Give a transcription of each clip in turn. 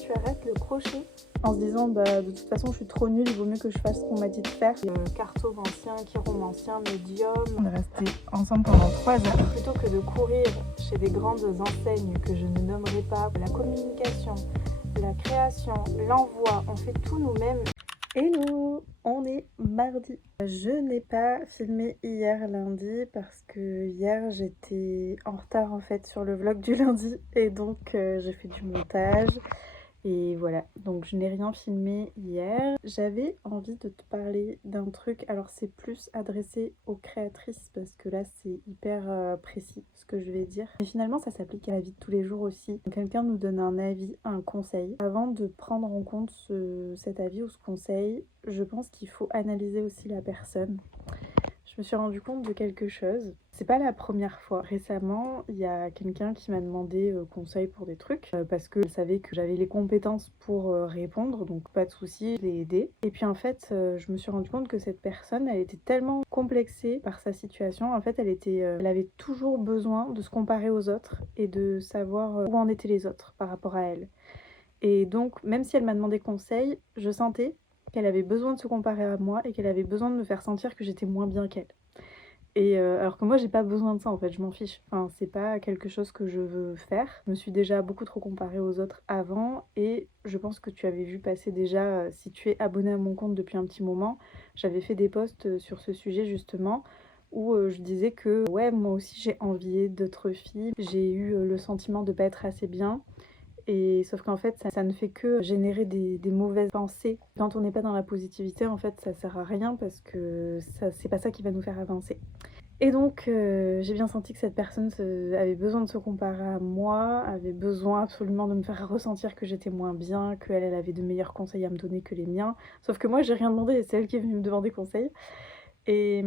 Tu arrêtes le crochet en se disant de toute façon je suis trop nulle, il vaut mieux que je fasse ce qu'on m'a dit de faire. Cartomancien, chiromancien, médium. On est resté ensemble pendant 3 heures. Plutôt que de courir chez des grandes enseignes que je ne nommerai pas, la communication, la création, l'envoi, on fait tout nous-mêmes. Hello, on est mardi. Je n'ai pas filmé hier lundi parce que hier j'étais en retard en fait sur le vlog du lundi et donc j'ai fait du montage. Et voilà, donc je n'ai rien filmé hier. J'avais envie de te parler d'un truc, alors c'est plus adressé aux créatrices parce que là c'est hyper précis ce que je vais dire. Mais finalement ça s'applique à la vie de tous les jours aussi. Quelqu'un nous donne un avis, un conseil. Avant de prendre en compte cet avis ou ce conseil, je pense qu'il faut analyser aussi la personne. Je me suis rendu compte de quelque chose. C'est pas la première fois. Récemment, il y a quelqu'un qui m'a demandé conseil pour des trucs parce qu'elle savait que j'avais les compétences pour répondre, donc pas de souci, je l'ai aidée. Et puis en fait, je me suis rendu compte que cette personne, elle était tellement complexée par sa situation. En fait, elle avait toujours besoin de se comparer aux autres et de savoir où en étaient les autres par rapport à elle. Et donc, même si elle m'a demandé conseil, je sentais qu'elle avait besoin de se comparer à moi et qu'elle avait besoin de me faire sentir que j'étais moins bien qu'elle. Et alors que moi, j'ai pas besoin de ça en fait, je m'en fiche. Enfin, c'est pas quelque chose que je veux faire. Je me suis déjà beaucoup trop comparée aux autres avant et je pense que tu avais vu passer déjà, si tu es abonné à mon compte depuis un petit moment, j'avais fait des posts sur ce sujet justement où je disais que ouais, moi aussi j'ai envié d'autres filles. J'ai eu le sentiment de pas être assez bien. Et sauf qu'en fait, ça ne fait que générer des mauvaises pensées. Quand on n'est pas dans la positivité, en fait, ça sert à rien parce que c'est pas ça qui va nous faire avancer. Et donc, j'ai bien senti que cette personne avait besoin de se comparer à moi, avait besoin absolument de me faire ressentir que j'étais moins bien, qu'elle elle avait de meilleurs conseils à me donner que les miens. Sauf que moi, j'ai rien demandé, c'est elle qui est venue me demander conseil. Et,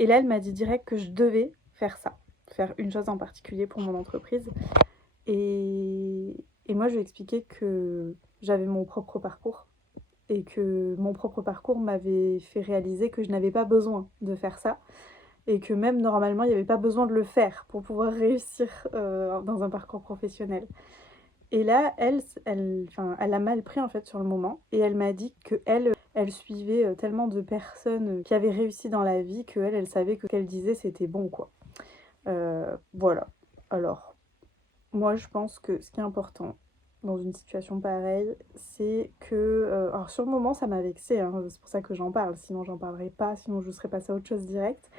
et là, elle m'a dit direct que je devais faire ça, faire une chose en particulier pour mon entreprise. Et moi, je lui ai expliqué que j'avais mon propre parcours et que mon propre parcours m'avait fait réaliser que je n'avais pas besoin de faire ça et que même normalement, il n'y avait pas besoin de le faire pour pouvoir réussir dans un parcours professionnel. Et là, elle a mal pris en fait sur le moment et elle m'a dit que elle suivait tellement de personnes qui avaient réussi dans la vie que elle savait que ce qu'elle disait c'était bon quoi. Voilà. Alors, moi, je pense que ce qui est important dans une situation pareille, c'est que... alors, sur le moment, ça m'a vexée, hein, c'est pour ça que j'en parle. Sinon, j'en parlerai pas, sinon je serais passée à autre chose direct.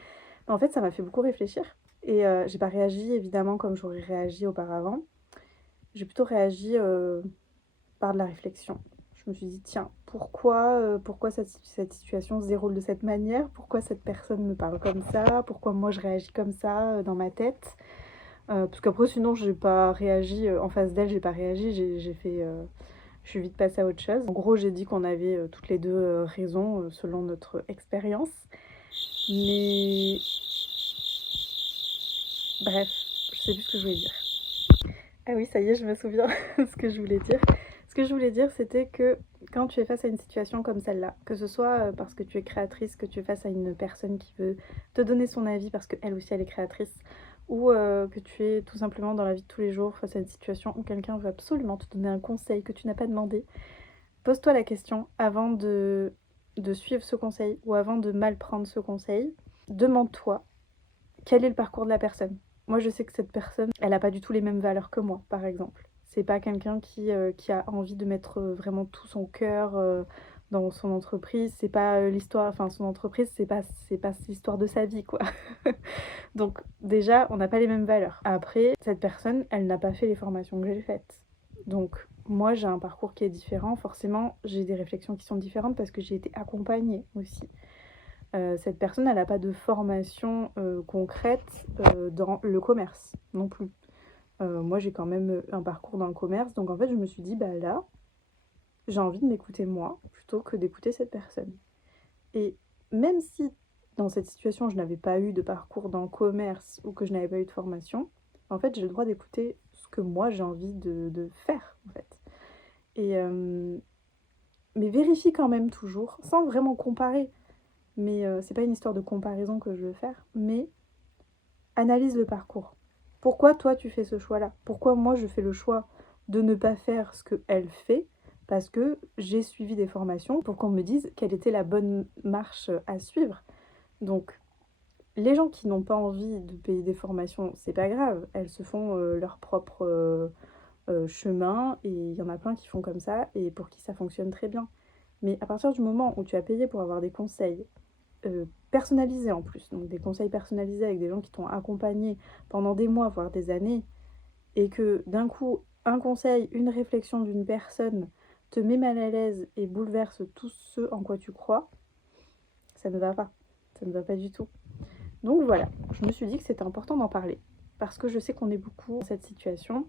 Mais en fait, ça m'a fait beaucoup réfléchir. Et j'ai pas réagi, évidemment, comme j'aurais réagi auparavant. J'ai plutôt réagi par de la réflexion. Je me suis dit, tiens, pourquoi cette situation se déroule de cette manière? Pourquoi cette personne me parle comme ça? Pourquoi moi, je réagis comme ça dans ma tête? Parce qu'après sinon j'ai pas réagi en face d'elle, j'ai pas réagi, j'ai fait je suis vite passée à autre chose. En gros, j'ai dit qu'on avait toutes les deux raison selon notre expérience. Mais bref, je sais plus ce que je voulais dire. Ah oui, ça y est, je me souviens ce que je voulais dire. Ce que je voulais dire, c'était que quand tu es face à une situation comme celle-là, que ce soit parce que tu es créatrice, que tu es face à une personne qui veut te donner son avis parce qu'elle aussi elle est créatrice, ou que tu es tout simplement dans la vie de tous les jours face à une situation où quelqu'un veut absolument te donner un conseil que tu n'as pas demandé, pose-toi la question avant de suivre ce conseil ou avant de mal prendre ce conseil. Demande-toi quel est le parcours de la personne. Moi, je sais que cette personne, elle n'a pas du tout les mêmes valeurs que moi, par exemple. C'est pas quelqu'un qui a envie de mettre vraiment tout son cœur dans son entreprise. C'est pas l'histoire, enfin, son entreprise, c'est pas l'histoire de sa vie, quoi. Donc, déjà, on n'a pas les mêmes valeurs. Après, cette personne, elle n'a pas fait les formations que j'ai faites. Donc, moi, j'ai un parcours qui est différent. Forcément, j'ai des réflexions qui sont différentes parce que j'ai été accompagnée aussi. Cette personne, elle n'a pas de formation concrète dans le commerce non plus. Moi, j'ai quand même un parcours dans le commerce, donc en fait, je me suis dit, bah là, j'ai envie de m'écouter moi plutôt que d'écouter cette personne. Et même si dans cette situation, je n'avais pas eu de parcours dans le commerce ou que je n'avais pas eu de formation, en fait, j'ai le droit d'écouter ce que moi j'ai envie de faire, en fait. Et mais vérifie quand même toujours, sans vraiment comparer. Mais c'est pas une histoire de comparaison que je veux faire, mais analyse le parcours. Pourquoi toi tu fais ce choix-là? Pourquoi moi je fais le choix de ne pas faire ce qu'elle fait parce que j'ai suivi des formations pour qu'on me dise quelle était la bonne marche à suivre. Donc les gens qui n'ont pas envie de payer des formations, c'est pas grave, elles se font leur propre chemin et il y en a plein qui font comme ça et pour qui ça fonctionne très bien. Mais à partir du moment où tu as payé pour avoir des conseils personnalisés en plus, donc des conseils personnalisés avec des gens qui t'ont accompagné pendant des mois, voire des années, et que d'un coup, un conseil, une réflexion d'une personne te met mal à l'aise et bouleverse tout ce en quoi tu crois, ça ne va pas. Ça ne va pas du tout. Donc voilà, je me suis dit que c'était important d'en parler. Parce que je sais qu'on est beaucoup dans cette situation.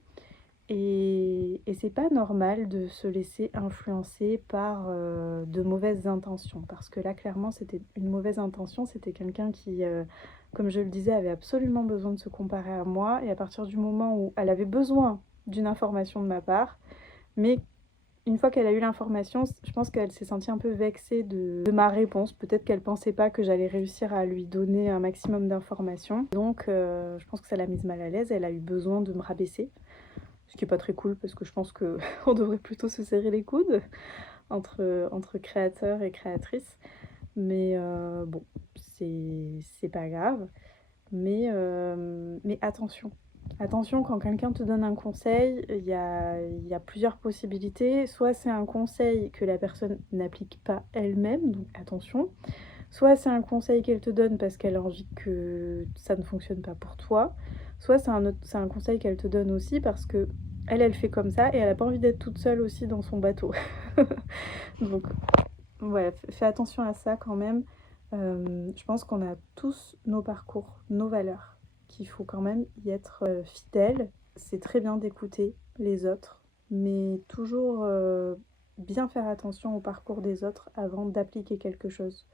Et c'est pas normal de se laisser influencer par de mauvaises intentions. Parce que là, clairement, c'était une mauvaise intention. C'était quelqu'un qui, comme je le disais, avait absolument besoin de se comparer à moi. Et à partir du moment où elle avait besoin d'une information de ma part, mais une fois qu'elle a eu l'information, je pense qu'elle s'est sentie un peu vexée de ma réponse. Peut-être qu'elle pensait pas que j'allais réussir à lui donner un maximum d'informations. Donc, je pense que ça l'a mise mal à l'aise. Elle a eu besoin de me rabaisser. Ce qui est pas très cool parce que je pense qu'on devrait plutôt se serrer les coudes entre créateurs et créatrices. Mais bon, c'est pas grave. Mais attention. Attention, quand quelqu'un te donne un conseil, il y a plusieurs possibilités. Soit c'est un conseil que la personne n'applique pas elle-même, donc attention. Soit c'est un conseil qu'elle te donne parce qu'elle a envie que ça ne fonctionne pas pour toi. Soit c'est un conseil qu'elle te donne aussi parce que elle fait comme ça et elle n'a pas envie d'être toute seule aussi dans son bateau. Donc, ouais, fais attention à ça quand même. Je pense qu'on a tous nos parcours, nos valeurs, qu'il faut quand même y être fidèle. C'est très bien d'écouter les autres, mais toujours bien faire attention au parcours des autres avant d'appliquer quelque chose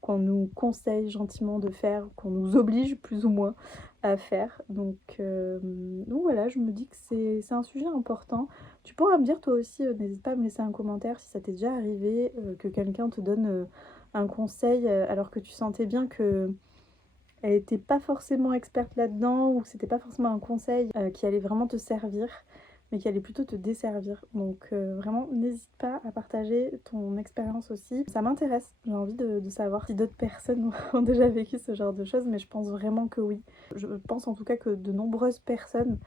qu'on nous conseille gentiment de faire, qu'on nous oblige plus ou moins à faire. Donc voilà, je me dis que c'est un sujet important. Tu pourras me dire toi aussi, n'hésite pas à me laisser un commentaire si ça t'est déjà arrivé, que quelqu'un te donne un conseil alors que tu sentais bien que elle n'était pas forcément experte là-dedans ou que c'était pas forcément un conseil qui allait vraiment te servir, mais qui allait plutôt te desservir. Donc vraiment, n'hésite pas à partager ton expérience aussi. Ça m'intéresse, j'ai envie de savoir si d'autres personnes ont déjà vécu ce genre de choses, mais je pense vraiment que oui. Je pense en tout cas que de nombreuses personnes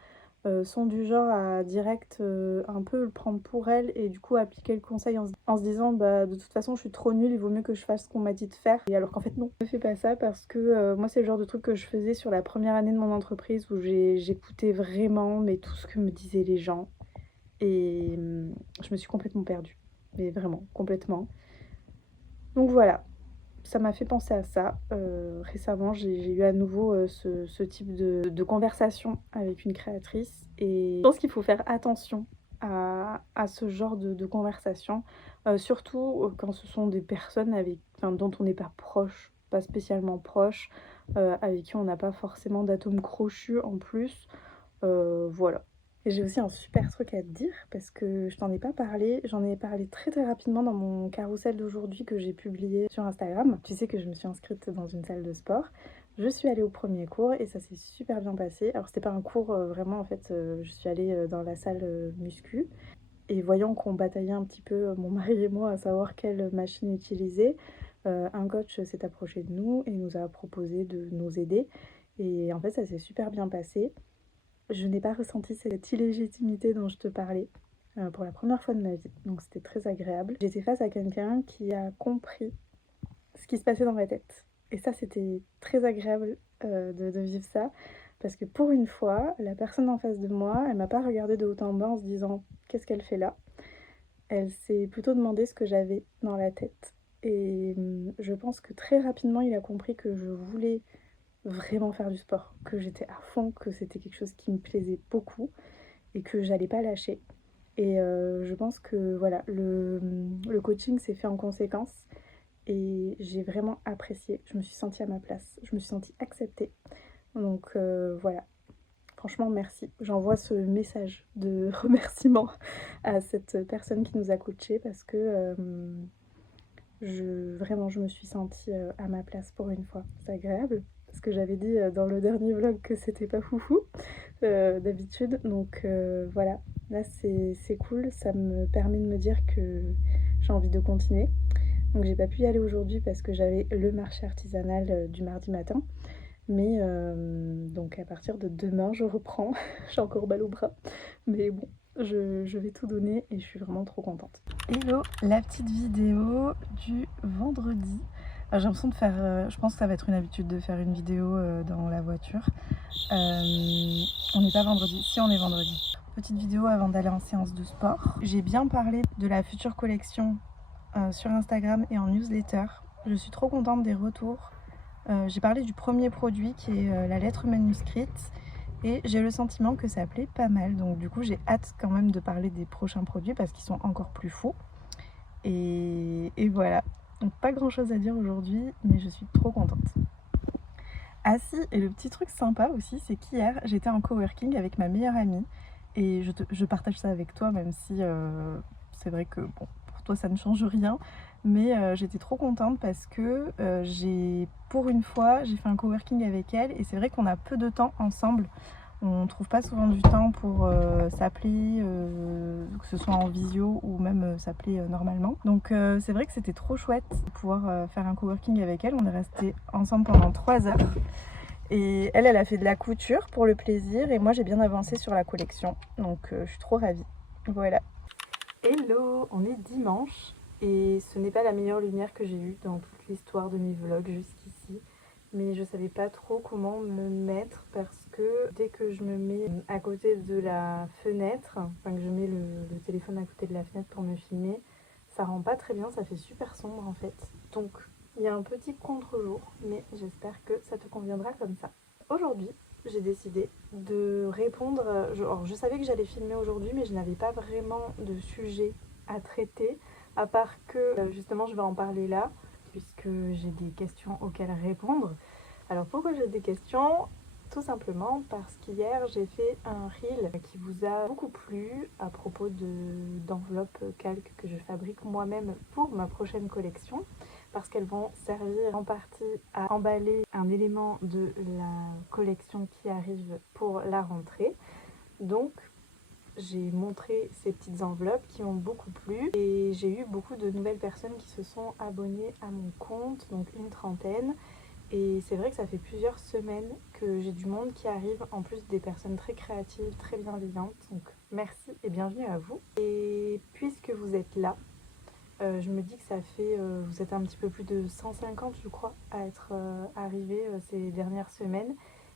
sont du genre à direct un peu le prendre pour elle et du coup appliquer le conseil en se disant bah de toute façon je suis trop nulle, il vaut mieux que je fasse ce qu'on m'a dit de faire. Et alors qu'en fait non, je ne fais pas ça parce que moi c'est le genre de truc que je faisais sur la première année de mon entreprise où j'écoutais vraiment mais tout ce que me disaient les gens et je me suis complètement perdue. Mais vraiment, complètement. Donc voilà, ça m'a fait penser à ça. Récemment, j'ai eu à nouveau ce type de conversation avec une créatrice et je pense qu'il faut faire attention à ce genre de conversation, surtout quand ce sont des personnes dont on n'est pas proche, pas spécialement proche, avec qui on n'a pas forcément d'atomes crochus en plus. Voilà. Et j'ai aussi un super truc à te dire parce que je t'en ai pas parlé. J'en ai parlé très très rapidement dans mon carrousel d'aujourd'hui que j'ai publié sur Instagram. Tu sais que je me suis inscrite dans une salle de sport. Je suis allée au premier cours et ça s'est super bien passé. Alors c'était pas un cours vraiment en fait, je suis allée dans la salle muscu. Et voyant qu'on bataillait un petit peu, mon mari et moi, à savoir quelle machine utiliser, un coach s'est approché de nous et nous a proposé de nous aider. Et en fait ça s'est super bien passé. Je n'ai pas ressenti cette illégitimité dont je te parlais pour la première fois de ma vie, donc c'était très agréable. J'étais face à quelqu'un qui a compris ce qui se passait dans ma tête. Et ça, c'était très agréable de vivre ça, parce que pour une fois, la personne en face de moi, elle m'a pas regardé de haut en bas en se disant qu'est-ce qu'elle fait là. Elle s'est plutôt demandé ce que j'avais dans la tête. Et je pense que très rapidement, il a compris que je voulais vraiment faire du sport, que j'étais à fond, que c'était quelque chose qui me plaisait beaucoup et que j'allais pas lâcher. Et je pense que voilà, le coaching s'est fait en conséquence et j'ai vraiment apprécié. Je me suis sentie à ma place, je me suis sentie acceptée. Donc voilà, franchement merci. J'envoie ce message de remerciement à cette personne qui nous a coachés parce que vraiment je me suis sentie à ma place pour une fois. C'est agréable. Parce que j'avais dit dans le dernier vlog que c'était pas foufou d'habitude. Donc voilà, là c'est cool, ça me permet de me dire que j'ai envie de continuer. Donc j'ai pas pu y aller aujourd'hui parce que j'avais le marché artisanal du mardi matin. Mais donc à partir de demain je reprends. J'ai encore mal au bras. Mais bon, je vais tout donner et je suis vraiment trop contente. Hello, la petite vidéo du vendredi. J'ai l'impression de faire, je pense que ça va être une habitude de faire une vidéo dans la voiture. On n'est pas vendredi, si on est vendredi. Petite vidéo avant d'aller en séance de sport. J'ai bien parlé de la future collection sur Instagram et en newsletter. Je suis trop contente des retours. J'ai parlé du premier produit qui est la lettre manuscrite et j'ai le sentiment que ça plaît pas mal. Donc du coup j'ai hâte quand même de parler des prochains produits parce qu'ils sont encore plus fous. Et voilà. Donc pas grand chose à dire aujourd'hui, mais je suis trop contente. Ah si, et le petit truc sympa aussi, c'est qu'hier j'étais en coworking avec ma meilleure amie et je partage ça avec toi, même si c'est vrai que bon, pour toi ça ne change rien, mais j'étais trop contente parce que pour une fois j'ai fait un coworking avec elle et c'est vrai qu'on a peu de temps ensemble. On ne trouve pas souvent du temps pour s'appeler, que ce soit en visio ou même s'appeler normalement. Donc c'est vrai que c'était trop chouette de pouvoir faire un coworking avec elle. On est resté ensemble pendant 3 heures. Et elle a fait de la couture pour le plaisir et moi j'ai bien avancé sur la collection. Donc je suis trop ravie. Voilà. Hello, on est dimanche et ce n'est pas la meilleure lumière que j'ai eue dans toute l'histoire de mes vlogs jusqu'ici. Mais je savais pas trop comment me mettre parce que dès que je me mets à côté de la fenêtre, enfin que je mets le téléphone à côté de la fenêtre pour me filmer, ça rend pas très bien, ça fait super sombre en fait. Donc il y a un petit contre-jour, mais j'espère que ça te conviendra comme ça. Aujourd'hui, j'ai décidé de répondre, alors je savais que j'allais filmer aujourd'hui, mais je n'avais pas vraiment de sujet à traiter, à part que justement je vais en parler là, puisque j'ai des questions auxquelles répondre. Alors pourquoi j'ai des questions? Tout simplement parce qu'hier j'ai fait un reel qui vous a beaucoup plu à propos d'enveloppes calques que je fabrique moi-même pour ma prochaine collection, parce qu'elles vont servir en partie à emballer un élément de la collection qui arrive pour la rentrée. Donc j'ai montré ces petites enveloppes qui m'ont beaucoup plu et j'ai eu beaucoup de nouvelles personnes qui se sont abonnées à mon compte, donc une trentaine. Et c'est vrai que ça fait plusieurs semaines que j'ai du monde qui arrive, en plus des personnes très créatives, très bienveillantes. Donc merci et bienvenue à vous. Et puisque vous êtes là, je me dis que ça fait, vous êtes un petit peu plus de 150 je crois à être arrivés ces dernières semaines.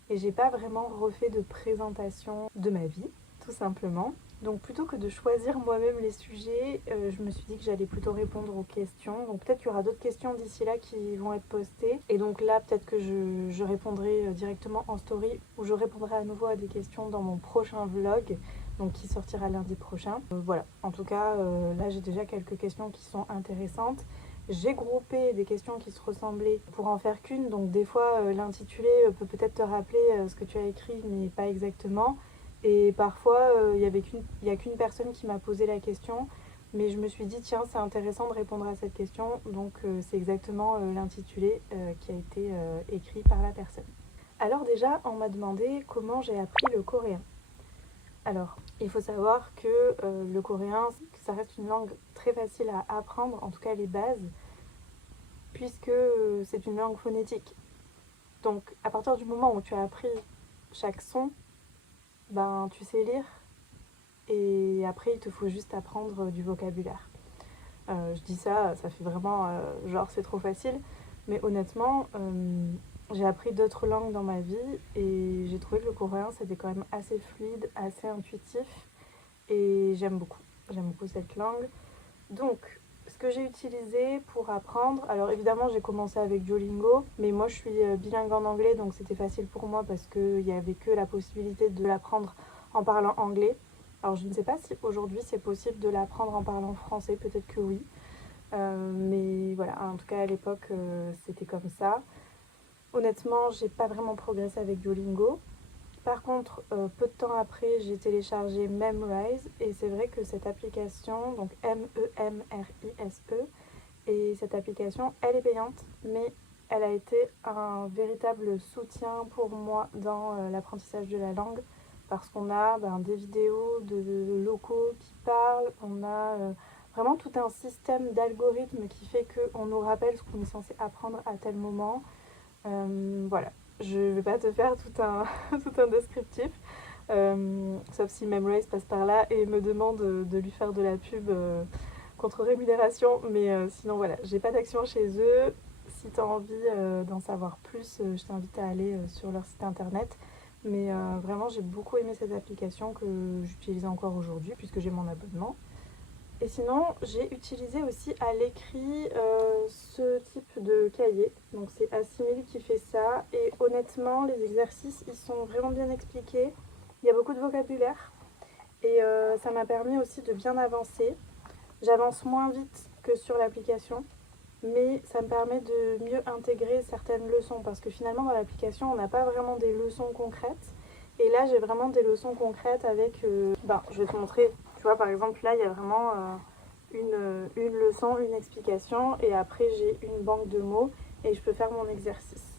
Et j'ai pas vraiment refait de présentation de ma vie, tout simplement. Donc plutôt que de choisir moi-même les sujets, je me suis dit que j'allais plutôt répondre aux questions. Donc peut-être qu'il y aura d'autres questions d'ici là qui vont être postées. Et donc là, peut-être que je répondrai directement en story ou je répondrai à nouveau à des questions dans mon prochain vlog, donc qui sortira lundi prochain. Voilà, en tout cas, là j'ai déjà quelques questions qui sont intéressantes. J'ai groupé des questions qui se ressemblaient pour en faire qu'une, donc des fois l'intitulé peut peut-être te rappeler ce que tu as écrit, mais pas exactement. Et parfois, il n'y a qu'une personne qui m'a posé la question, mais je me suis dit, tiens, c'est intéressant de répondre à cette question, donc c'est exactement l'intitulé qui a été écrit par la personne. Alors déjà, on m'a demandé comment j'ai appris le coréen. Alors, il faut savoir que le coréen, ça reste une langue très facile à apprendre, en tout cas les bases, puisque c'est une langue phonétique. Donc, à partir du moment où tu as appris chaque son, ben tu sais lire et après il te faut juste apprendre du vocabulaire. Je dis ça, ça fait vraiment genre c'est trop facile, mais honnêtement j'ai appris d'autres langues dans ma vie et j'ai trouvé que le coréen c'était quand même assez fluide, assez intuitif et j'aime beaucoup cette langue. Donc ce que j'ai utilisé pour apprendre, alors évidemment j'ai commencé avec Duolingo, mais moi je suis bilingue en anglais donc c'était facile pour moi parce qu'il n'y avait que la possibilité de l'apprendre en parlant anglais. Alors je ne sais pas si aujourd'hui c'est possible de l'apprendre en parlant français, peut-être que oui, mais voilà, en tout cas à l'époque c'était comme ça. Honnêtement j'ai pas vraiment progressé avec Duolingo. Par contre, peu de temps après, j'ai téléchargé Memrise et c'est vrai que cette application, donc Memrise, et cette application, elle est payante, mais elle a été un véritable soutien pour moi dans l'apprentissage de la langue parce qu'on a des vidéos de locaux qui parlent, on a vraiment tout un système d'algorithmes qui fait qu'on nous rappelle ce qu'on est censé apprendre à tel moment. Voilà, je vais pas te faire tout un descriptif, sauf si Memrise passe par là et me demande de lui faire de la pub contre rémunération, mais sinon voilà, j'ai pas d'action chez eux. Si tu as envie d'en savoir plus, je t'invite à aller sur leur site internet. Mais vraiment, j'ai beaucoup aimé cette application que j'utilise encore aujourd'hui puisque j'ai mon abonnement. Et sinon, j'ai utilisé aussi à l'écrit ce type de cahier. Donc c'est Assimil qui fait ça. Et honnêtement, les exercices, ils sont vraiment bien expliqués. Il y a beaucoup de vocabulaire. Et ça m'a permis aussi de bien avancer. J'avance moins vite que sur l'application, mais ça me permet de mieux intégrer certaines leçons parce que finalement dans l'application on n'a pas vraiment des leçons concrètes et là j'ai vraiment des leçons concrètes avec je vais te montrer, tu vois, par exemple là il y a vraiment une leçon, une explication et après j'ai une banque de mots et je peux faire mon exercice.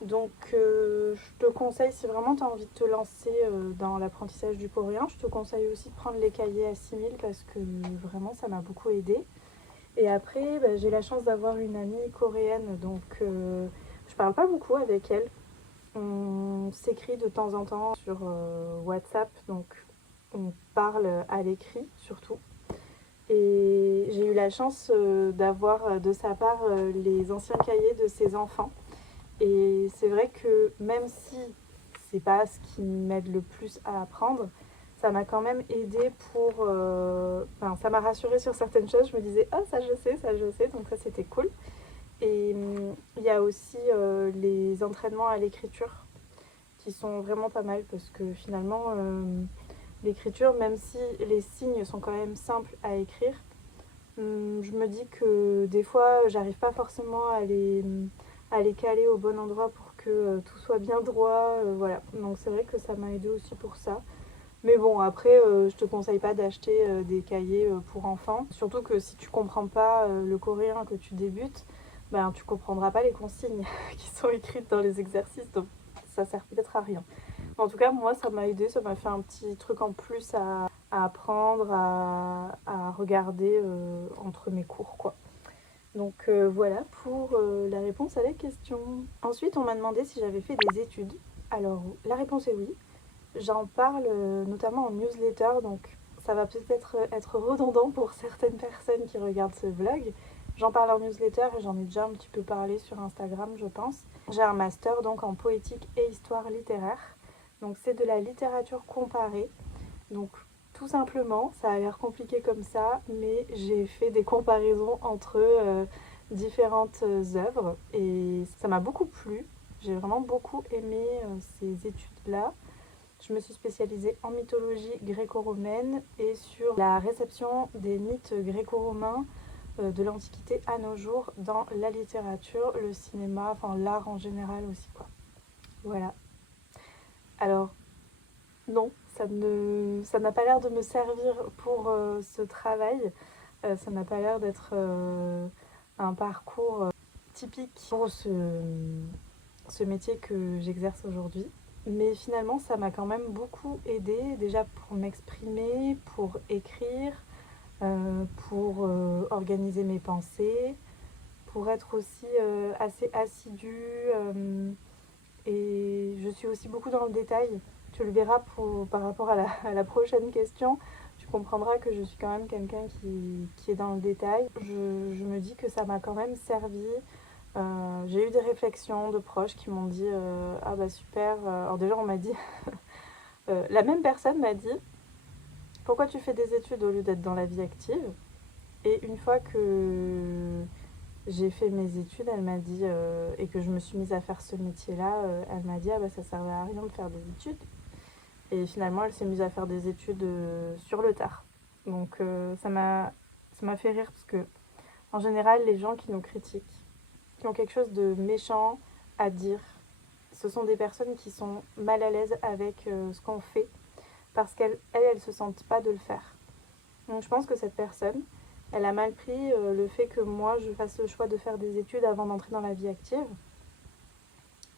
Donc je te conseille, si vraiment tu as envie de te lancer dans l'apprentissage du coréen, je te conseille aussi de prendre les cahiers Assimil parce que vraiment ça m'a beaucoup aidé. Et après, j'ai la chance d'avoir une amie coréenne, donc je parle pas beaucoup avec elle. On s'écrit de temps en temps sur WhatsApp, donc on parle à l'écrit surtout. Et j'ai eu la chance d'avoir de sa part les anciens cahiers de ses enfants. Et c'est vrai que même si c'est pas ce qui m'aide le plus à apprendre, ça m'a quand même aidé pour... ça m'a rassurée sur certaines choses. Je me disais, oh ça je sais, donc ça c'était cool. Et il y a aussi les entraînements à l'écriture qui sont vraiment pas mal parce que finalement, l'écriture, même si les signes sont quand même simples à écrire, je me dis que des fois, j'arrive pas forcément à les caler au bon endroit pour que tout soit bien droit. Voilà. Donc c'est vrai que ça m'a aidé aussi pour ça. Mais bon, après, je te conseille pas d'acheter des cahiers pour enfants. Surtout que si tu comprends pas le coréen que tu débutes, tu comprendras pas les consignes qui sont écrites dans les exercices. Donc ça sert peut-être à rien. En tout cas, moi, ça m'a aidé. Ça m'a fait un petit truc en plus à apprendre, à regarder entre mes cours, quoi. Donc voilà pour la réponse à la question. Ensuite, on m'a demandé si j'avais fait des études. Alors, la réponse est oui. J'en parle notamment en newsletter, donc ça va peut-être être redondant pour certaines personnes qui regardent ce vlog. J'en parle en newsletter et j'en ai déjà un petit peu parlé sur Instagram, je pense. J'ai un master donc en poétique et histoire littéraire. Donc c'est de la littérature comparée. Donc tout simplement, ça a l'air compliqué comme ça, mais j'ai fait des comparaisons entre différentes œuvres et ça m'a beaucoup plu. J'ai vraiment beaucoup aimé ces études-là. Je me suis spécialisée en mythologie gréco-romaine et sur la réception des mythes gréco-romains de l'Antiquité à nos jours dans la littérature, le cinéma, enfin l'art en général aussi, quoi. Voilà. Alors, non, ça n'a pas l'air de me servir pour ce travail. Ça n'a pas l'air d'être un parcours typique pour ce métier que j'exerce aujourd'hui. Mais finalement, ça m'a quand même beaucoup aidée, déjà pour m'exprimer, pour écrire, pour organiser mes pensées, pour être aussi assez assidue. Et je suis aussi beaucoup dans le détail. Tu le verras par rapport à la prochaine question. Tu comprendras que je suis quand même quelqu'un qui est dans le détail. Je me dis que ça m'a quand même servi. J'ai eu des réflexions de proches qui m'ont dit ah bah super. Alors déjà on m'a dit la même personne m'a dit pourquoi tu fais des études au lieu d'être dans la vie active. Et une fois que j'ai fait mes études, elle m'a dit et que je me suis mise à faire ce métier-là, elle m'a dit ah bah ça servait à rien de faire des études. Et finalement elle s'est mise à faire des études sur le tard. Donc ça m'a fait rire parce que en général les gens qui nous critiquent, qui ont quelque chose de méchant à dire, ce sont des personnes qui sont mal à l'aise avec ce qu'on fait parce qu'elles se sentent pas de le faire. Donc je pense que cette personne, Elle a mal pris le fait que moi je fasse le choix de faire des études avant d'entrer dans la vie active.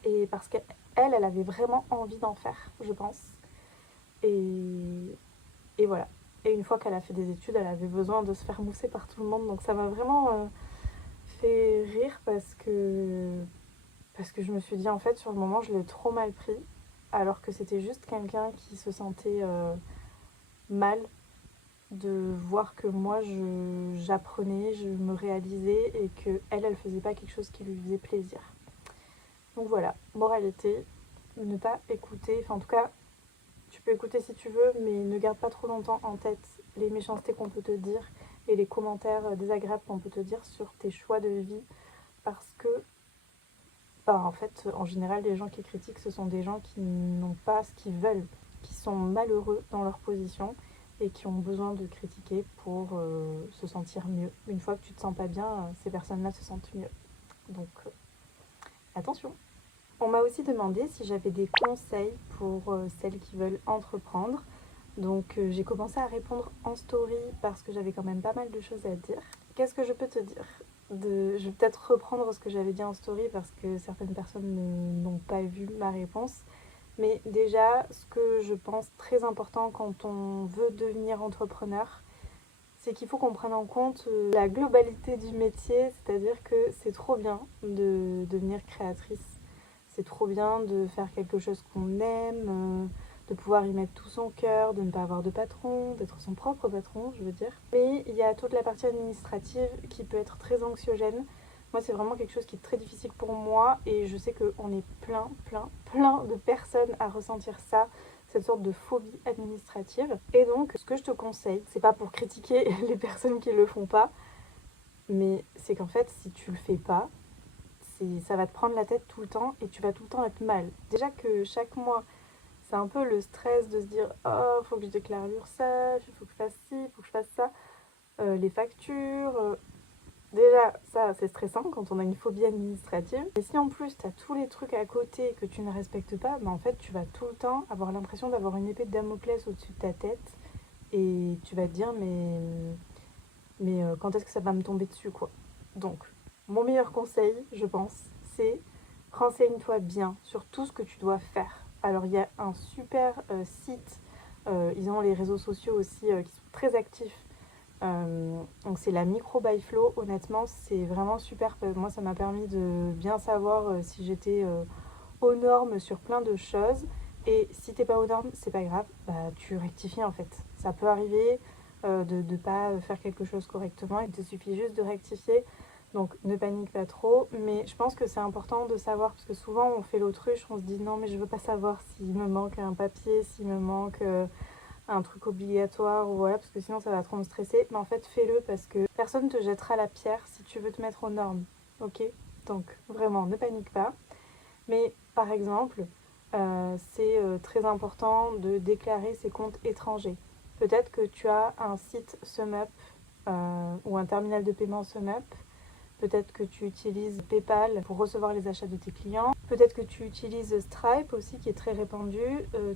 Et parce qu'elle, elle avait vraiment envie d'en faire, je pense. Et voilà. Et une fois qu'elle a fait des études, elle avait besoin de se faire mousser par tout le monde. Donc ça m'a vraiment fait rire parce que je me suis dit, en fait, sur le moment, je l'ai trop mal pris. Alors que c'était juste quelqu'un qui se sentait mal de voir que moi, j'apprenais, je me réalisais et que elle faisait pas quelque chose qui lui faisait plaisir. Donc voilà, moralité, ne pas écouter, enfin en tout cas, tu peux écouter si tu veux, mais ne garde pas trop longtemps en tête les méchancetés qu'on peut te dire et les commentaires désagréables qu'on peut te dire sur tes choix de vie, parce que, bah, en fait, en général, les gens qui critiquent, ce sont des gens qui n'ont pas ce qu'ils veulent, qui sont malheureux dans leur position et qui ont besoin de critiquer pour se sentir mieux. Une fois que tu te sens pas bien, ces personnes-là se sentent mieux. Donc, attention. On m'a aussi demandé si j'avais des conseils pour celles qui veulent entreprendre. Donc j'ai commencé à répondre en story parce que j'avais quand même pas mal de choses à dire. Qu'est-ce que je peux te dire Je vais peut-être reprendre ce que j'avais dit en story parce que certaines personnes n'ont pas vu ma réponse. Mais déjà, ce que je pense très important quand on veut devenir entrepreneur, c'est qu'il faut qu'on prenne en compte la globalité du métier, c'est-à-dire que c'est trop bien de devenir créatrice. C'est trop bien de faire quelque chose qu'on aime, de pouvoir y mettre tout son cœur, de ne pas avoir de patron, d'être son propre patron, je veux dire. Mais il y a toute la partie administrative qui peut être très anxiogène. Moi, c'est vraiment quelque chose qui est très difficile pour moi et je sais qu'on est plein de personnes à ressentir ça, cette sorte de phobie administrative. Et donc, ce que je te conseille, c'est pas pour critiquer les personnes qui le font pas, mais c'est qu'en fait, si tu le fais pas, ça va te prendre la tête tout le temps et tu vas tout le temps être mal. Déjà que chaque mois, c'est un peu le stress de se dire oh, faut que je déclare l'URSSAF, il faut que je fasse ci, il faut que je fasse ça, les factures. Déjà, ça, c'est stressant quand on a une phobie administrative. Et si en plus, tu as tous les trucs à côté que tu ne respectes pas, bah en fait, tu vas tout le temps avoir l'impression d'avoir une épée de Damoclès au-dessus de ta tête et tu vas te dire mais quand est-ce que ça va me tomber dessus, quoi. Donc, mon meilleur conseil, je pense, c'est renseigne-toi bien sur tout ce que tu dois faire. Alors, il y a un super site, ils ont les réseaux sociaux aussi qui sont très actifs. Donc, c'est la Micro by Flow. Honnêtement, c'est vraiment super. Moi, ça m'a permis de bien savoir si j'étais aux normes sur plein de choses. Et si t'es pas aux normes, c'est pas grave, bah, tu rectifies en fait. Ça peut arriver de ne pas faire quelque chose correctement, il te suffit juste de rectifier. Donc ne panique pas trop, mais je pense que c'est important de savoir, parce que souvent on fait l'autruche, on se dit non mais je veux pas savoir s'il me manque un papier, s'il me manque un truc obligatoire, ou voilà, parce que sinon ça va trop me stresser. Mais en fait fais-le parce que personne ne te jettera la pierre si tu veux te mettre aux normes, ok? Donc vraiment ne panique pas. Mais par exemple, c'est très important de déclarer ses comptes étrangers. Peut-être que tu as un site SumUp ou un terminal de paiement SumUp. Peut-être que tu utilises PayPal pour recevoir les achats de tes clients. Peut-être que tu utilises Stripe aussi, qui est très répandu.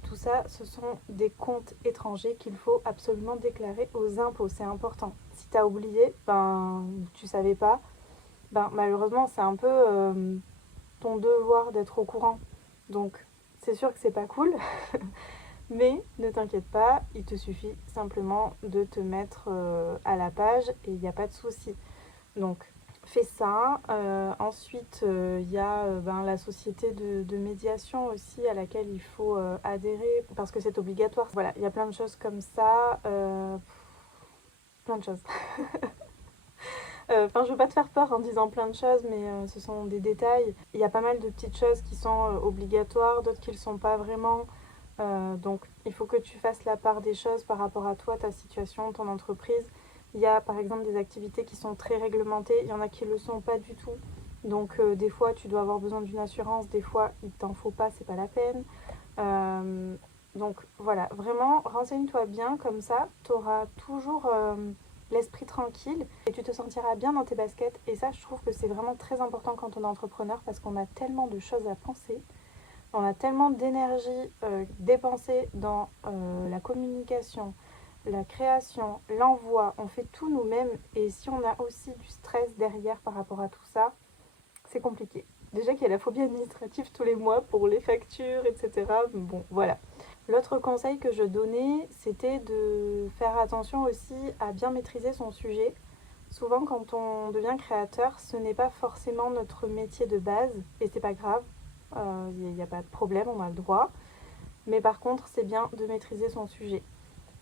Tout ça, ce sont des comptes étrangers qu'il faut absolument déclarer aux impôts. C'est important. Si tu as oublié, tu savais pas, malheureusement, c'est un peu ton devoir d'être au courant. Donc, c'est sûr que c'est pas cool. Mais ne t'inquiète pas, il te suffit simplement de te mettre à la page et il n'y a pas de souci. Donc, fais ça. Ensuite, il y a la société de médiation aussi à laquelle il faut adhérer parce que c'est obligatoire. Voilà, il y a plein de choses comme ça. Plein de choses. Enfin, je veux pas te faire peur en disant plein de choses, mais ce sont des détails. Il y a pas mal de petites choses qui sont obligatoires, d'autres qui ne le sont pas vraiment. Donc, il faut que tu fasses la part des choses par rapport à toi, ta situation, ton entreprise. Il y a par exemple des activités qui sont très réglementées, il y en a qui ne le sont pas du tout. Donc, des fois, tu dois avoir besoin d'une assurance, des fois, il t'en faut pas, c'est pas la peine. Donc, voilà, vraiment, renseigne-toi bien, comme ça, tu auras toujours l'esprit tranquille et tu te sentiras bien dans tes baskets. Et ça, je trouve que c'est vraiment très important quand on est entrepreneur parce qu'on a tellement de choses à penser. On a tellement d'énergie dépensée dans la communication, la création, l'envoi, on fait tout nous-mêmes et si on a aussi du stress derrière par rapport à tout ça, c'est compliqué. Déjà qu'il y a la phobie administrative tous les mois pour les factures, etc. Bon, voilà. L'autre conseil que je donnais, c'était de faire attention aussi à bien maîtriser son sujet. Souvent, quand on devient créateur, ce n'est pas forcément notre métier de base, et c'est pas grave, il n'y a pas de problème, on a le droit. Mais par contre, c'est bien de maîtriser son sujet.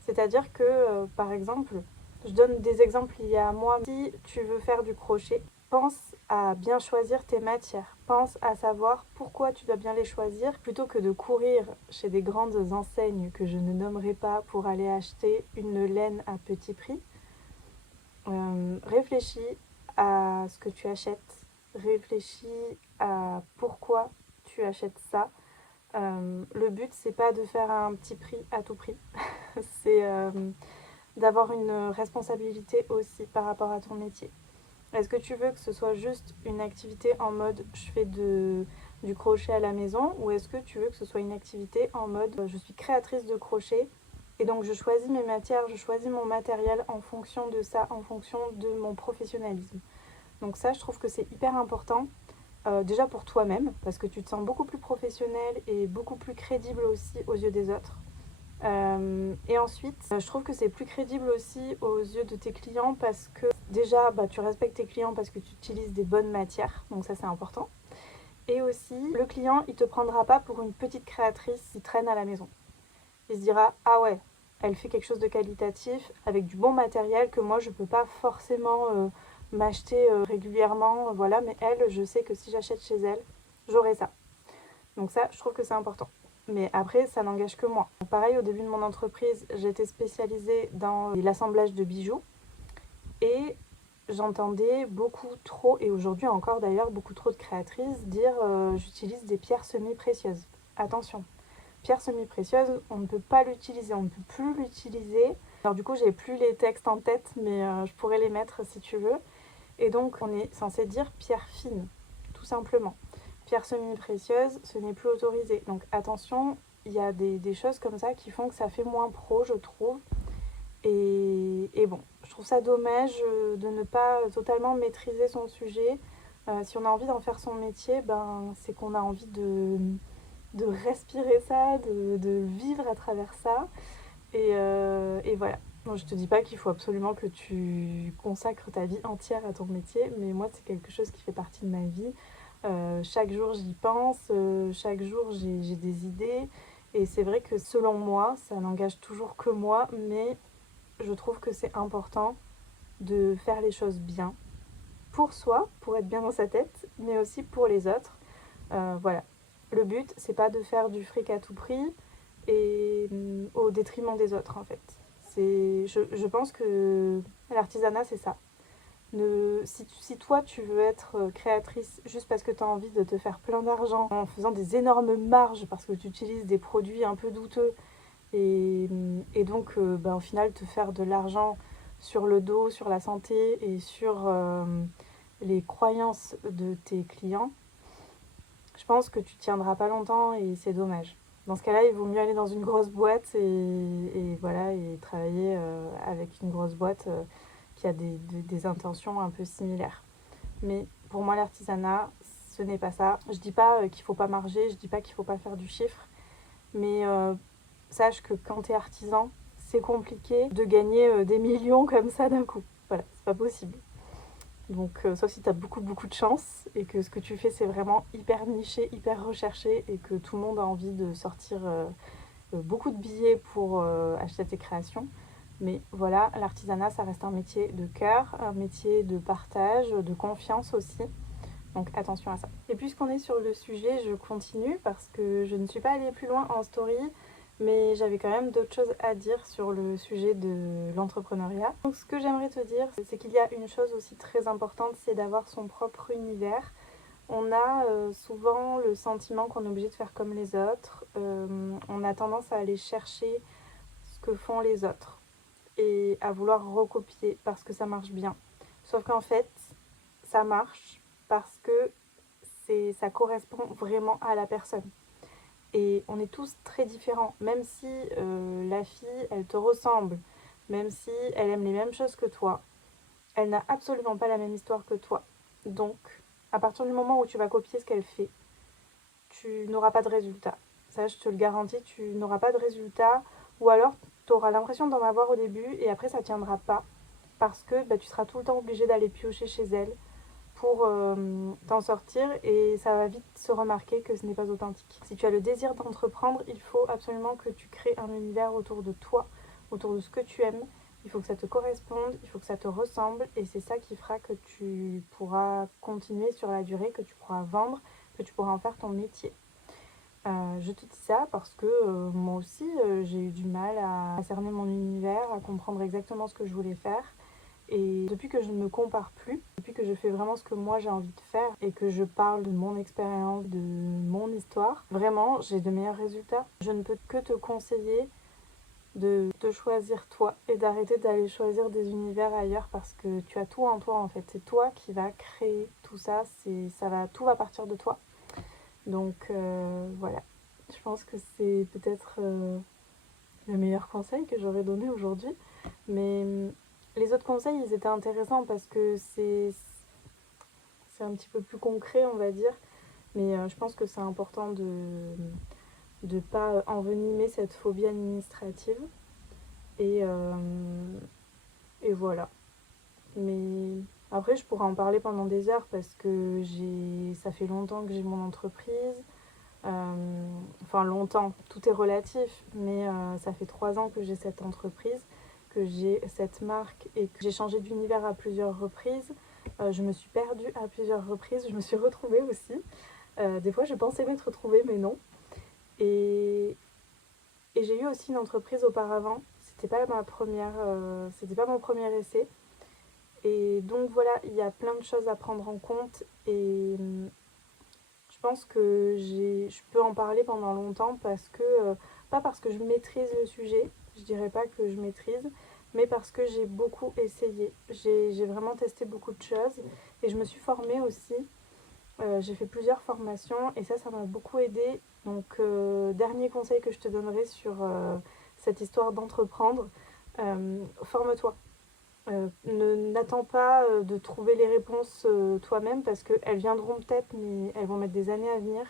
C'est-à-dire que, par exemple, je donne des exemples liés à moi. Si tu veux faire du crochet, pense à bien choisir tes matières. Pense à savoir pourquoi tu dois bien les choisir plutôt que de courir chez des grandes enseignes que je ne nommerai pas pour aller acheter une laine à petit prix. Réfléchis à ce que tu achètes. Réfléchis à pourquoi tu achètes ça. Le but, c'est pas de faire un petit prix à tout prix. C'est d'avoir une responsabilité aussi par rapport à ton métier. Est-ce que tu veux que ce soit juste une activité en mode je fais du crochet à la maison ou est-ce que tu veux que ce soit une activité en mode je suis créatrice de crochet et donc je choisis mes matières, je choisis mon matériel en fonction de ça, en fonction de mon professionnalisme. Donc ça, je trouve que c'est hyper important. Déjà pour toi-même, parce que tu te sens beaucoup plus professionnel et beaucoup plus crédible aussi aux yeux des autres. Et ensuite, je trouve que c'est plus crédible aussi aux yeux de tes clients parce que déjà, tu respectes tes clients parce que tu utilises des bonnes matières, donc ça c'est important. Et aussi, le client, il te prendra pas pour une petite créatrice qui traîne à la maison. Il se dira, ah ouais, elle fait quelque chose de qualitatif avec du bon matériel que moi je peux pas forcément m'acheter régulièrement, voilà, mais elle, je sais que si j'achète chez elle, j'aurai ça. Donc ça, je trouve que c'est important. Mais après, ça n'engage que moi. Pareil, au début de mon entreprise, j'étais spécialisée dans l'assemblage de bijoux. Et j'entendais beaucoup trop, et aujourd'hui encore d'ailleurs, beaucoup trop de créatrices dire j'utilise des pierres semi-précieuses. Attention, pierres semi-précieuses, on ne peut pas l'utiliser, on ne peut plus l'utiliser. Alors du coup, j'ai plus les textes en tête, mais je pourrais les mettre si tu veux. Et donc, on est censé dire pierre fine, tout simplement. Pierre semi-précieuse, ce n'est plus autorisé. Donc attention, il y a des choses comme ça qui font que ça fait moins pro, je trouve. Et bon, je trouve ça dommage de ne pas totalement maîtriser son sujet. Si on a envie d'en faire son métier, c'est qu'on a envie de respirer ça, de vivre à travers ça. Et voilà. Bon, je te dis pas qu'il faut absolument que tu consacres ta vie entière à ton métier, mais moi c'est quelque chose qui fait partie de ma vie. Chaque jour j'y pense, chaque jour j'ai des idées. Et c'est vrai que selon moi, ça n'engage toujours que moi, mais je trouve que c'est important de faire les choses bien. Pour soi, pour être bien dans sa tête, mais aussi pour les autres. Voilà. Le but, c'est pas de faire du fric à tout prix et au détriment des autres en fait. Je pense que l'artisanat c'est ça. Si toi tu veux être créatrice juste parce que tu as envie de te faire plein d'argent en faisant des énormes marges parce que tu utilises des produits un peu douteux et donc au final te faire de l'argent sur le dos, sur la santé et sur les croyances de tes clients, je pense que tu tiendras pas longtemps et c'est dommage. Dans ce cas-là, il vaut mieux aller dans une grosse boîte et voilà, et travailler avec une grosse boîte qui a des intentions un peu similaires. Mais pour moi, l'artisanat, ce n'est pas ça. Je dis pas qu'il faut pas marger, je dis pas qu'il faut pas faire du chiffre, mais sache que quand tu es artisan, c'est compliqué de gagner des millions comme ça d'un coup. Voilà, c'est pas possible. Donc, sauf si tu as beaucoup de chance et que ce que tu fais c'est vraiment hyper niché, hyper recherché et que tout le monde a envie de sortir beaucoup de billets pour acheter tes créations. Mais voilà, l'artisanat ça reste un métier de cœur, un métier de partage, de confiance aussi. Donc attention à ça. Et puisqu'on est sur le sujet, je continue parce que je ne suis pas allée plus loin en story, mais j'avais quand même d'autres choses à dire sur le sujet de l'entrepreneuriat. Donc ce que j'aimerais te dire, c'est qu'il y a une chose aussi très importante, c'est d'avoir son propre univers. On a souvent le sentiment qu'on est obligé de faire comme les autres. On a tendance à aller chercher ce que font les autres et à vouloir recopier parce que ça marche bien. Sauf qu'en fait, ça marche parce que ça correspond vraiment à la personne. Et on est tous très différents, même si la fille, elle te ressemble, même si elle aime les mêmes choses que toi, elle n'a absolument pas la même histoire que toi. Donc, à partir du moment où tu vas copier ce qu'elle fait, tu n'auras pas de résultat. Ça, je te le garantis, tu n'auras pas de résultat. Ou alors, tu auras l'impression d'en avoir au début et après, ça ne tiendra pas. Parce que tu seras tout le temps obligé d'aller piocher chez elle pour t'en sortir et ça va vite se remarquer que ce n'est pas authentique. Si tu as le désir d'entreprendre, il faut absolument que tu crées un univers autour de toi, autour de ce que tu aimes. Il faut que ça te corresponde, il faut que ça te ressemble et c'est ça qui fera que tu pourras continuer sur la durée, que tu pourras vendre, que tu pourras en faire ton métier. Je te dis ça parce que moi aussi j'ai eu du mal à cerner mon univers, à comprendre exactement ce que je voulais faire. Et depuis que je ne me compare plus, depuis que je fais vraiment ce que moi j'ai envie de faire et que je parle de mon expérience, de mon histoire, vraiment j'ai de meilleurs résultats. Je ne peux que te conseiller de te choisir toi et d'arrêter d'aller choisir des univers ailleurs parce que tu as tout en toi en fait. C'est toi qui vas créer tout ça, tout va partir de toi. Donc voilà, je pense que c'est peut-être le meilleur conseil que j'aurais donné aujourd'hui. Mais les autres conseils, ils étaient intéressants parce que c'est un petit peu plus concret, on va dire. Mais je pense que c'est important de ne pas envenimer cette phobie administrative. Et, euh, et voilà. Mais après, je pourrais en parler pendant des heures parce que ça fait longtemps que j'ai mon entreprise. Enfin longtemps, tout est relatif, mais ça fait 3 ans que j'ai cette entreprise, que j'ai cette marque et que j'ai changé d'univers à plusieurs reprises. Je me suis perdue à plusieurs reprises, je me suis retrouvée aussi. Des fois je pensais m'être retrouvée mais non. Et, et j'ai eu aussi une entreprise auparavant, c'était pas mon premier essai. Et donc voilà, il y a plein de choses à prendre en compte et je pense que je peux en parler pendant longtemps parce que, pas parce que je maîtrise le sujet, je dirais pas que je maîtrise, mais parce que j'ai beaucoup essayé. J'ai vraiment testé beaucoup de choses et je me suis formée aussi. J'ai fait plusieurs formations et ça m'a beaucoup aidé. Donc, dernier conseil que je te donnerai sur cette histoire d'entreprendre, forme-toi. N'attends pas de trouver les réponses toi-même parce qu'elles viendront peut-être, mais elles vont mettre des années à venir.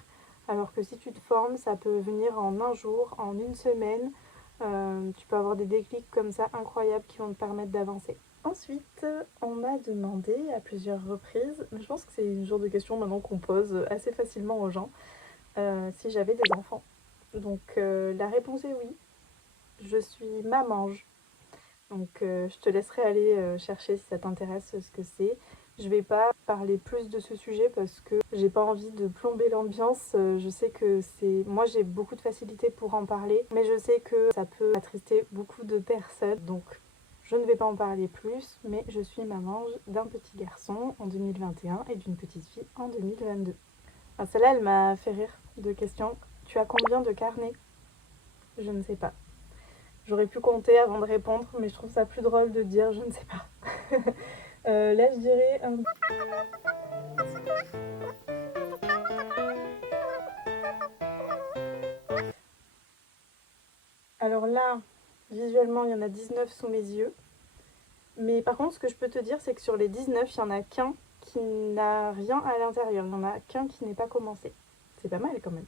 Alors que si tu te formes, ça peut venir en un jour, en une semaine. Tu peux avoir des déclics comme ça incroyables qui vont te permettre d'avancer. Ensuite, on m'a demandé à plusieurs reprises, mais je pense que c'est une genre de question maintenant qu'on pose assez facilement aux gens, si j'avais des enfants. Donc la réponse est oui. Je suis mamange. Donc je te laisserai aller chercher si ça t'intéresse ce que c'est. Je vais pas parler plus de ce sujet parce que j'ai pas envie de plomber l'ambiance. Je sais que moi j'ai beaucoup de facilité pour en parler, mais je sais que ça peut attrister beaucoup de personnes. Donc je ne vais pas en parler plus, mais je suis maman d'un petit garçon en 2021 et d'une petite fille en 2022. Ah, celle-là, elle m'a fait rire de question. Tu as combien de carnets? Je ne sais pas. J'aurais pu compter avant de répondre, mais je trouve ça plus drôle de dire je ne sais pas. Là, je dirais un... Alors là, visuellement, il y en a 19 sous mes yeux. Mais par contre, ce que je peux te dire, c'est que sur les 19, il y en a qu'un qui n'a rien à l'intérieur. Il n'y en a qu'un qui n'est pas commencé. C'est pas mal quand même.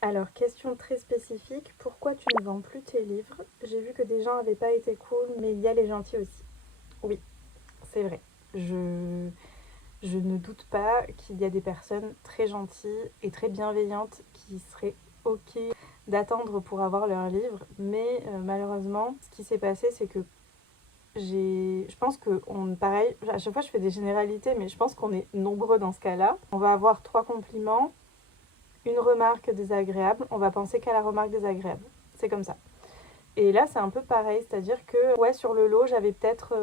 Alors, question très spécifique, pourquoi tu ne vends plus tes livres? J'ai vu que des gens n'avaient pas été cool, mais il y a les gentils aussi. Oui, c'est vrai. Je ne doute pas qu'il y a des personnes très gentilles et très bienveillantes qui seraient ok d'attendre pour avoir leur livre, mais malheureusement, ce qui s'est passé, c'est que je pense que pareil, à chaque fois je fais des généralités, mais je pense qu'on est nombreux dans ce cas-là. On va avoir 3 compliments, une remarque désagréable, on va penser qu'à la remarque désagréable. C'est comme ça. Et là, c'est un peu pareil, c'est-à-dire que ouais, sur le lot, j'avais peut-être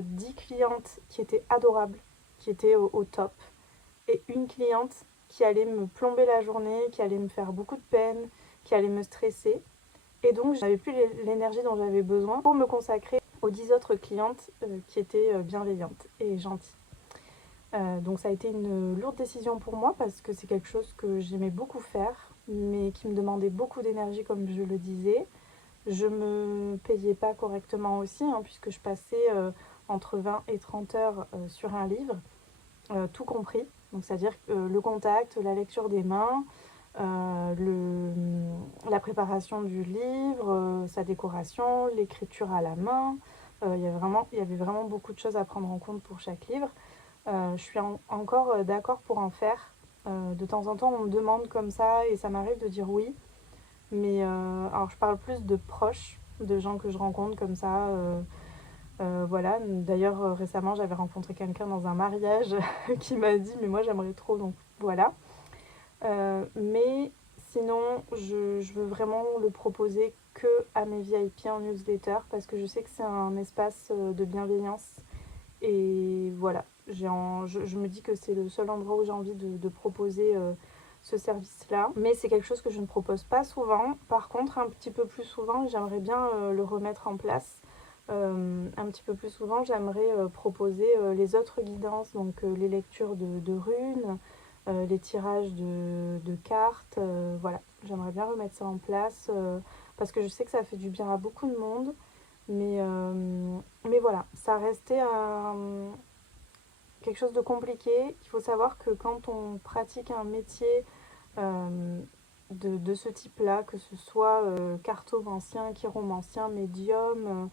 10 clientes qui étaient adorables, qui étaient au top, et une cliente qui allait me plomber la journée, qui allait me faire beaucoup de peine, qui allait me stresser. Et donc, je n'avais plus l'énergie dont j'avais besoin pour me consacrer aux 10 autres clientes qui étaient bienveillantes et gentilles. Donc ça a été une lourde décision pour moi parce que c'est quelque chose que j'aimais beaucoup faire, mais qui me demandait beaucoup d'énergie comme je le disais. Je me payais pas correctement aussi, hein, puisque je passais entre 20 et 30 heures sur un livre, tout compris. Donc c'est-à-dire le contact, la lecture des mains, la préparation du livre, sa décoration, l'écriture à la main. Il y avait vraiment beaucoup de choses à prendre en compte pour chaque livre. Je suis encore d'accord pour en faire. De temps en temps, on me demande comme ça et ça m'arrive de dire oui. Mais alors, je parle plus de proches, de gens que je rencontre comme ça. Voilà. D'ailleurs, récemment, j'avais rencontré quelqu'un dans un mariage qui m'a dit mais moi j'aimerais trop, donc voilà. Mais sinon, je veux vraiment le proposer que à mes VIP en newsletter parce que je sais que c'est un espace de bienveillance. Et voilà, je me dis que c'est le seul endroit où j'ai envie de proposer ce service-là. Mais c'est quelque chose que je ne propose pas souvent. Par contre, un petit peu plus souvent, j'aimerais bien le remettre en place. Un petit peu plus souvent, j'aimerais proposer les autres guidances, donc les lectures de runes, les tirages de cartes. Voilà, j'aimerais bien remettre ça en place parce que je sais que ça fait du bien à beaucoup de monde. Mais voilà, ça restait quelque chose de compliqué. Il faut savoir que quand on pratique un métier de ce type-là, que ce soit cartomancien, chiromancien, médium,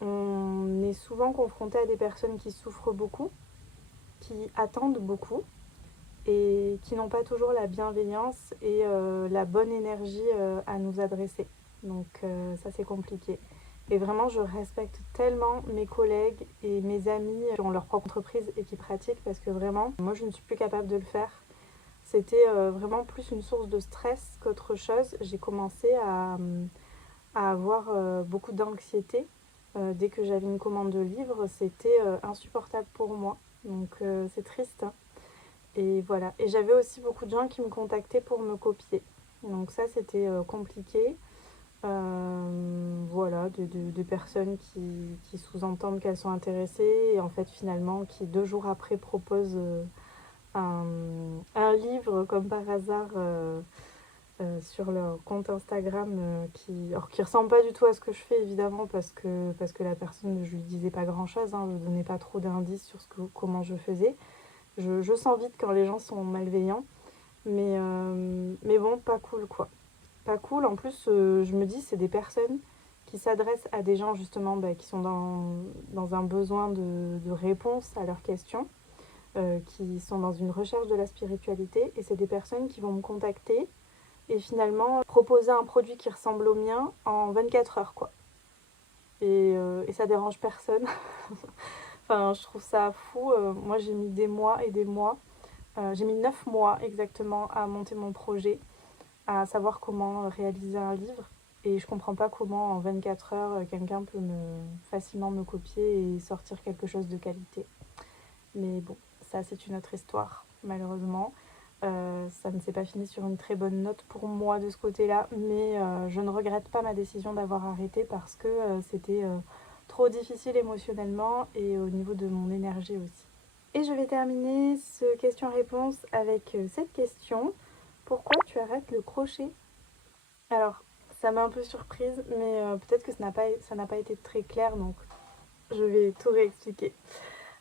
on est souvent confronté à des personnes qui souffrent beaucoup, qui attendent beaucoup et qui n'ont pas toujours la bienveillance et la bonne énergie à nous adresser. Donc ça c'est compliqué. Et vraiment je respecte tellement mes collègues et mes amis qui ont leur propre entreprise et qui pratiquent parce que vraiment moi je ne suis plus capable de le faire. C'était vraiment plus une source de stress qu'autre chose. J'ai commencé à avoir beaucoup d'anxiété. Dès que j'avais une commande de livre, c'était insupportable pour moi. Donc c'est triste, hein. Et voilà. Et j'avais aussi beaucoup de gens qui me contactaient pour me copier. Donc ça, c'était compliqué. Voilà, de personnes qui sous-entendent qu'elles sont intéressées et en fait finalement qui 2 jours après proposent un livre comme par hasard sur leur compte Instagram qui ressemble pas du tout à ce que je fais évidemment parce que la personne, je lui disais pas grand chose, hein, je donnais pas trop d'indices sur comment je faisais. Je sens vite quand les gens sont malveillants. Mais bon, pas cool quoi. Pas cool. En plus, je me dis, c'est des personnes qui s'adressent à des gens justement qui sont dans un besoin de réponse à leurs questions, qui sont dans une recherche de la spiritualité. Et c'est des personnes qui vont me contacter et finalement proposer un produit qui ressemble au mien en 24 heures quoi. Et ça dérange personne. Enfin, je trouve ça fou. Moi, j'ai mis des mois et des mois. J'ai mis 9 mois exactement à monter mon projet, à savoir comment réaliser un livre. Et je comprends pas comment en 24 heures quelqu'un peut facilement me copier et sortir quelque chose de qualité. Mais bon, ça c'est une autre histoire, malheureusement. Ça ne s'est pas fini sur une très bonne note pour moi de ce côté-là, mais je ne regrette pas ma décision d'avoir arrêté parce que c'était trop difficile émotionnellement et au niveau de mon énergie aussi. Et je vais terminer ce question-réponse avec cette question. Pourquoi tu arrêtes le crochet? Alors, ça m'a un peu surprise, mais peut-être que ça n'a pas été très clair, donc je vais tout réexpliquer.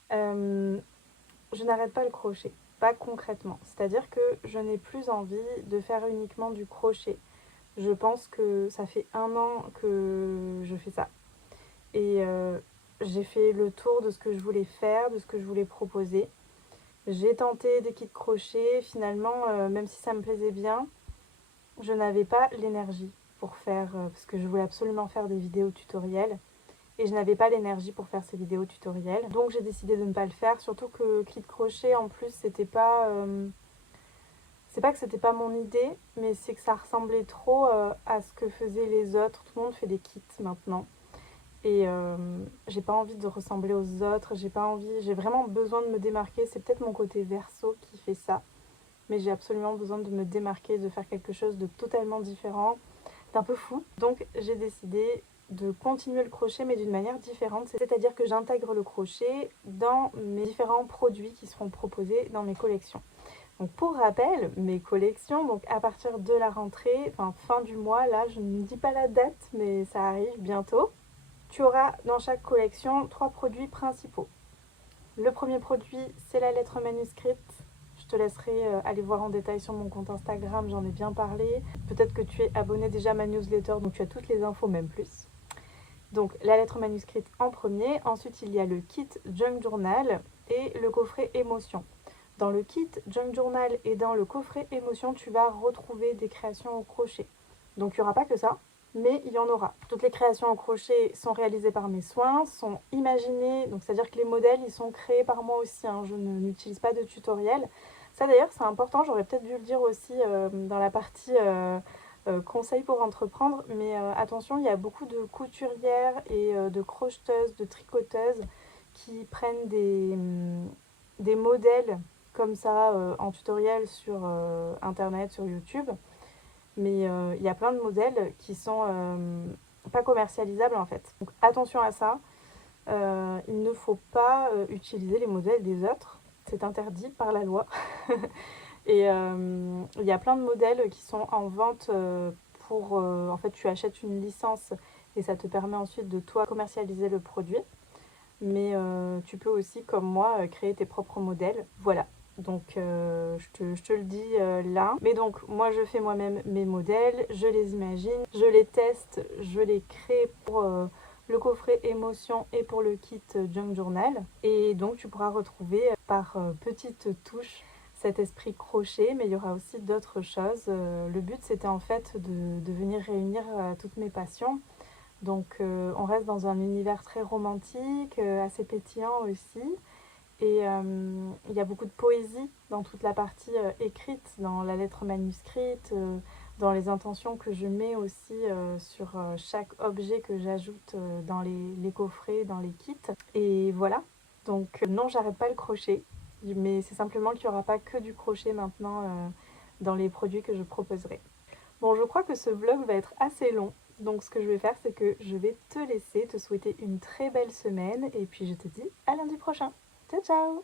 Je n'arrête pas le crochet, pas concrètement. C'est-à-dire que je n'ai plus envie de faire uniquement du crochet. Je pense que ça fait 1 an que je fais ça. Et j'ai fait le tour de ce que je voulais faire, de ce que je voulais proposer. J'ai tenté des kits crochet, finalement, même si ça me plaisait bien, je n'avais pas l'énergie pour faire, parce que je voulais absolument faire des vidéos tutoriels, et je n'avais pas l'énergie pour faire ces vidéos tutoriels. Donc j'ai décidé de ne pas le faire, surtout que kit crochet, en plus, c'était pas... c'est pas que c'était pas mon idée, mais c'est que ça ressemblait trop à ce que faisaient les autres. Tout le monde fait des kits maintenant. Et j'ai pas envie de ressembler aux autres, j'ai vraiment besoin de me démarquer. C'est peut-être mon côté verso qui fait ça, mais j'ai absolument besoin de me démarquer, de faire quelque chose de totalement différent, d'un peu fou. Donc j'ai décidé de continuer le crochet mais d'une manière différente, c'est-à-dire que j'intègre le crochet dans mes différents produits qui seront proposés dans mes collections. Donc pour rappel, mes collections, donc à partir de la rentrée, enfin fin du mois, là je ne dis pas la date, mais ça arrive bientôt. Tu auras dans chaque collection 3 produits principaux. Le premier produit, c'est la lettre manuscrite. Je te laisserai aller voir en détail sur mon compte Instagram, j'en ai bien parlé. Peut-être que tu es abonné déjà à ma newsletter, donc tu as toutes les infos, même plus. Donc la lettre manuscrite en premier. Ensuite, il y a le kit Junk Journal et le coffret émotion. Dans le kit Junk Journal et dans le coffret émotion, tu vas retrouver des créations au crochet. Donc il n'y aura pas que ça, mais il y en aura. Toutes les créations au crochet sont réalisées par mes soins, sont imaginées, donc c'est-à-dire que les modèles, ils sont créés par moi aussi, hein. Je n'utilise pas de tutoriel. Ça d'ailleurs, c'est important, j'aurais peut-être dû le dire aussi dans la partie conseils pour entreprendre, mais attention, il y a beaucoup de couturières et de crocheteuses, de tricoteuses qui prennent des modèles comme ça en tutoriel sur internet, sur YouTube. Mais il y a plein de modèles qui sont pas commercialisables en fait. Donc attention à ça. Il ne faut pas utiliser les modèles des autres. C'est interdit par la loi. Et il y a plein de modèles qui sont en vente pour... en fait, tu achètes une licence et ça te permet ensuite de toi commercialiser le produit. Mais tu peux aussi, comme moi, créer tes propres modèles. Voilà. Donc je te le dis là. Mais donc moi je fais moi-même mes modèles, je les imagine, je les teste, je les crée pour le coffret émotion et pour le kit Junk Journal. Et donc tu pourras retrouver par petites touches cet esprit crochet, mais il y aura aussi d'autres choses. Le but c'était en fait de venir réunir toutes mes passions. Donc on reste dans un univers très romantique, assez pétillant aussi. Et il y a beaucoup de poésie dans toute la partie écrite, dans la lettre manuscrite, dans les intentions que je mets aussi sur chaque objet que j'ajoute dans les coffrets, dans les kits. Et voilà, donc non, j'arrête pas le crochet, mais c'est simplement qu'il n'y aura pas que du crochet maintenant dans les produits que je proposerai. Bon, je crois que ce vlog va être assez long. Donc ce que je vais faire, c'est que je vais te laisser, te souhaiter une très belle semaine et puis je te dis à lundi prochain. Ciao ciao!